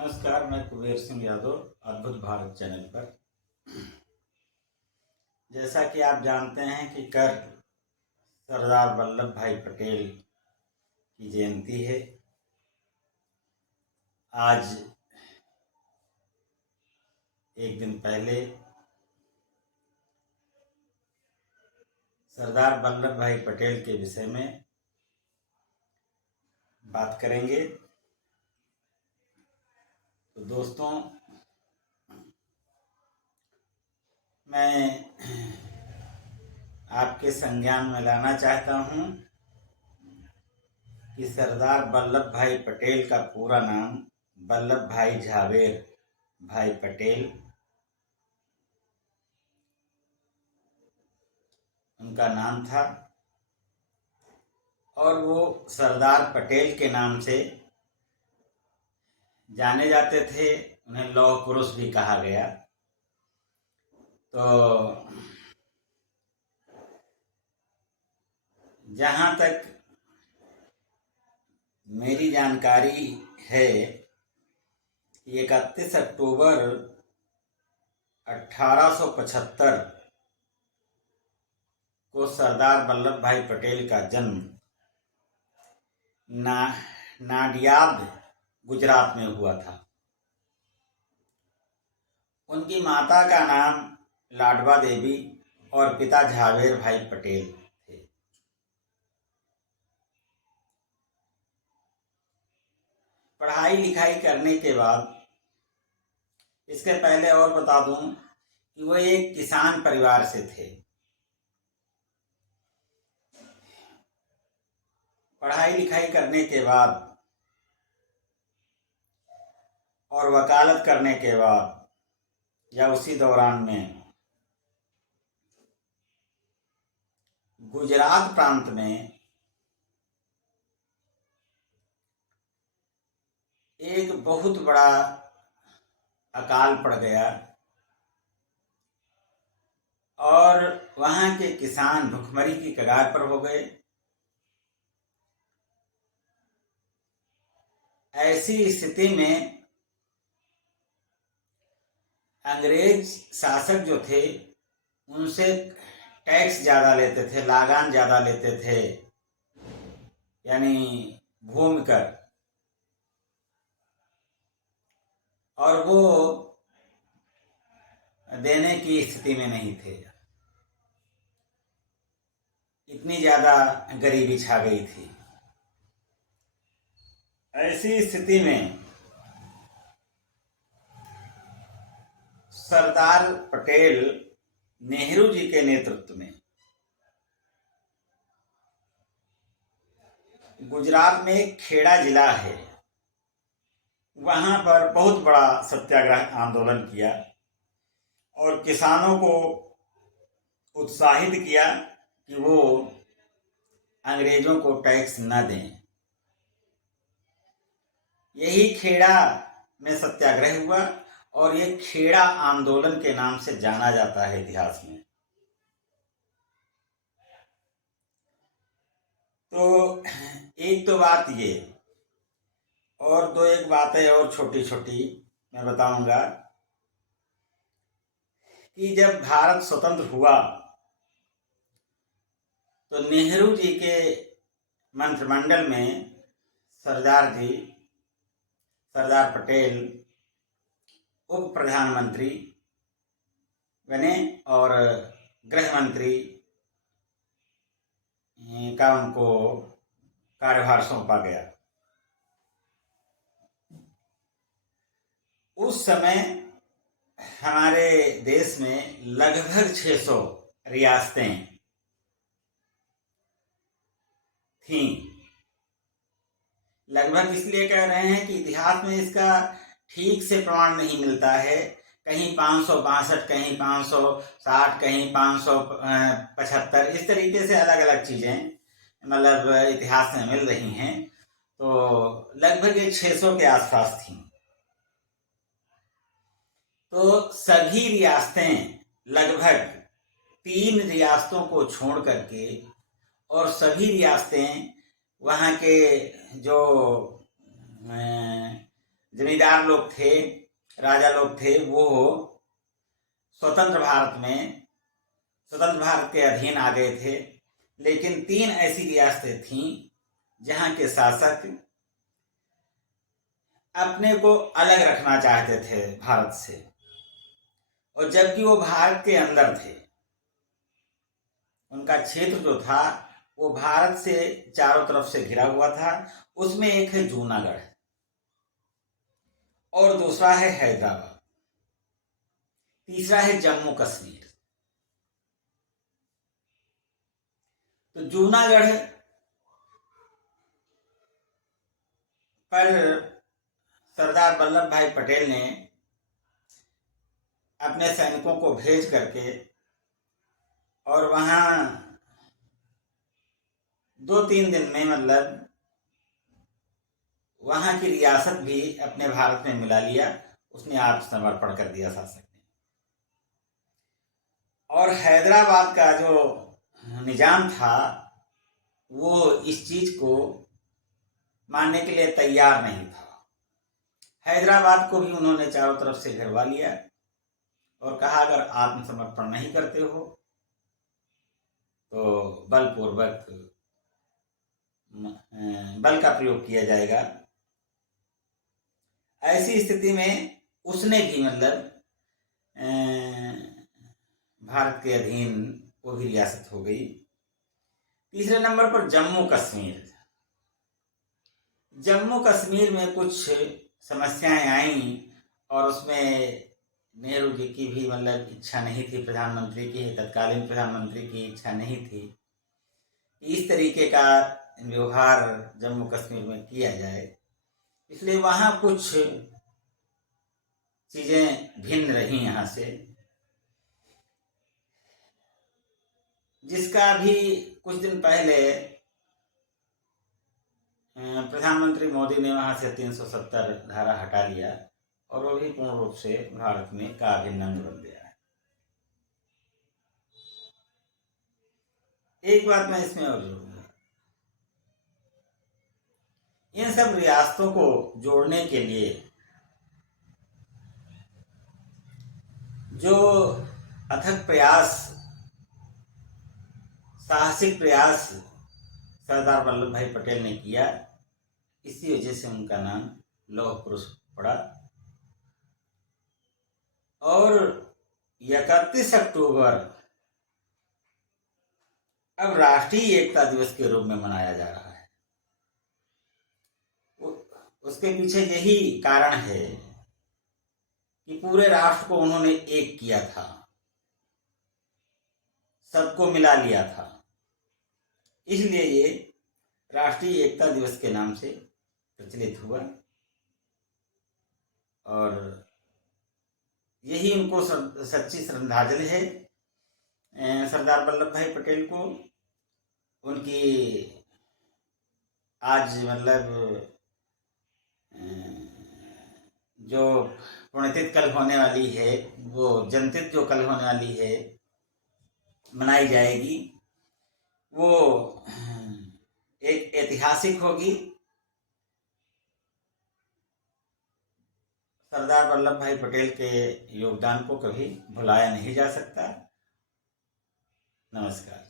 नमस्कार, मैं कुबेर सिंह यादव, अद्भुत भारत चैनल पर। जैसा कि आप जानते हैं कि कल सरदार वल्लभ भाई पटेल की जयंती है। आज एक दिन पहले सरदार वल्लभ भाई पटेल के विषय में बात करेंगे। तो दोस्तों, मैं आपके संज्ञान में लाना चाहता हूं कि सरदार वल्लभ भाई पटेल का पूरा नाम वल्लभ भाई झावेर भाई पटेल उनका नाम था और वो सरदार पटेल के नाम से जाने जाते थे। उन्हें लौह पुरुष भी कहा गया। तो जहाँ तक मेरी जानकारी है कि 31 अक्टूबर 1875 को सरदार वल्लभ भाई पटेल का जन्म नाडियाद गुजरात में हुआ था। उनकी माता का नाम लाडवा देवी और पिता झावेर भाई पटेल थे। पढ़ाई लिखाई करने के बाद, इसके पहले और बता दूं कि वो एक किसान परिवार से थे। पढ़ाई लिखाई करने के बाद और वकालत करने के बाद या उसी दौरान में गुजरात प्रांत में एक बहुत बड़ा अकाल पड़ गया और वहां के किसान भुखमरी की कगार पर हो गए। ऐसी स्थिति में अंग्रेज शासक जो थे उनसे टैक्स ज़्यादा लेते थे, लागान ज़्यादा लेते थे, यानी भूमि कर, और वो देने की स्थिति में नहीं थे। इतनी ज़्यादा गरीबी छा गई थी। ऐसी स्थिति में सरदार पटेल नेहरू जी के नेतृत्व में गुजरात में एक खेड़ा जिला है, वहां पर बहुत बड़ा सत्याग्रह आंदोलन किया और किसानों को उत्साहित किया कि वो अंग्रेजों को टैक्स न दें। यही खेड़ा में सत्याग्रह हुआ और ये खेड़ा आंदोलन के नाम से जाना जाता है इतिहास में। तो एक तो बात ये, और दो एक बातें और छोटी छोटी मैं बताऊंगा कि जब भारत स्वतंत्र हुआ तो नेहरू जी के मंत्रिमंडल में सरदार पटेल उप प्रधानमंत्री बने और गृह मंत्री का उनको कार्यभार सौंपा गया। उस समय हमारे देश में लगभग 600 रियासतें थीं। लगभग इसलिए कह रहे हैं कि इतिहास में इसका ठीक से प्रमाण नहीं मिलता है। कहीं 562, कहीं 560, कहीं 575, इस तरीके से अलग अलग चीजें मतलब इतिहास में मिल रही हैं। तो लगभग 600 के आसपास थी। तो सभी रियासतें लगभग 3 रियासतों को छोड़ करके और सभी रियासतें वहाँ के जो जमींदार लोग थे, राजा लोग थे, वो स्वतंत्र भारत के अधीन आ गए थे। लेकिन 3 ऐसी रियासतें थीं जहां के शासक अपने को अलग रखना चाहते थे भारत से, और जबकि वो भारत के अंदर थे। उनका क्षेत्र जो था वो भारत से चारों तरफ से घिरा हुआ था। उसमें एक है जूनागढ़ और दूसरा है हैदराबाद, तीसरा है जम्मू कश्मीर। तो जूनागढ़ पर सरदार वल्लभ भाई पटेल ने अपने सैनिकों को भेज करके और वहां 2-3 दिन में मतलब वहां की रियासत भी अपने भारत में मिला लिया। उसने आत्मसमर्पण कर दिया शासक ने। और हैदराबाद का जो निजाम था वो इस चीज को मानने के लिए तैयार नहीं था। हैदराबाद को भी उन्होंने चारों तरफ से घेरवा लिया और कहा अगर आत्मसमर्पण नहीं करते हो तो बलपूर्वक बल का प्रयोग किया जाएगा। ऐसी स्थिति में उसने भी मतलब भारत के अधीन वो भी रियासत हो गई। तीसरे नंबर पर जम्मू कश्मीर। जम्मू कश्मीर में कुछ समस्याएं आई और उसमें नेहरू जी की भी मतलब इच्छा नहीं थी, प्रधानमंत्री की, तत्कालीन प्रधानमंत्री की इच्छा नहीं थी इस तरीके का व्यवहार जम्मू कश्मीर में किया जाए। इसलिए वहां कुछ चीजें भिन्न रही यहाँ से, जिसका भी कुछ दिन पहले प्रधानमंत्री मोदी ने वहां से 370 धारा हटा लिया और वो भी पूर्ण रूप से भारत में का अभिन्न अंग बन गया है। एक बात मैं इसमें और जोड़ूंगा, इन सब रियासतों को जोड़ने के लिए जो अथक प्रयास, साहसिक प्रयास सरदार वल्लभ भाई पटेल ने किया, इसी वजह से उनका नाम लौह पुरुष पड़ा। और 31 अक्टूबर अब राष्ट्रीय एकता दिवस के रूप में मनाया जा रहा है। उसके पीछे यही कारण है कि पूरे राष्ट्र को उन्होंने एक किया था, सबको मिला लिया था। इसलिए ये राष्ट्रीय एकता दिवस के नाम से प्रचलित हुआ और यही उनको सच्ची श्रद्धांजलि है सरदार वल्लभ भाई पटेल को। उनकी आज मतलब जो पुण्यतिथि कल होने वाली है, वो जनतिथि जो कल होने वाली है मनाई जाएगी, वो एक ऐतिहासिक होगी। सरदार वल्लभ भाई पटेल के योगदान को कभी भुलाया नहीं जा सकता। नमस्कार।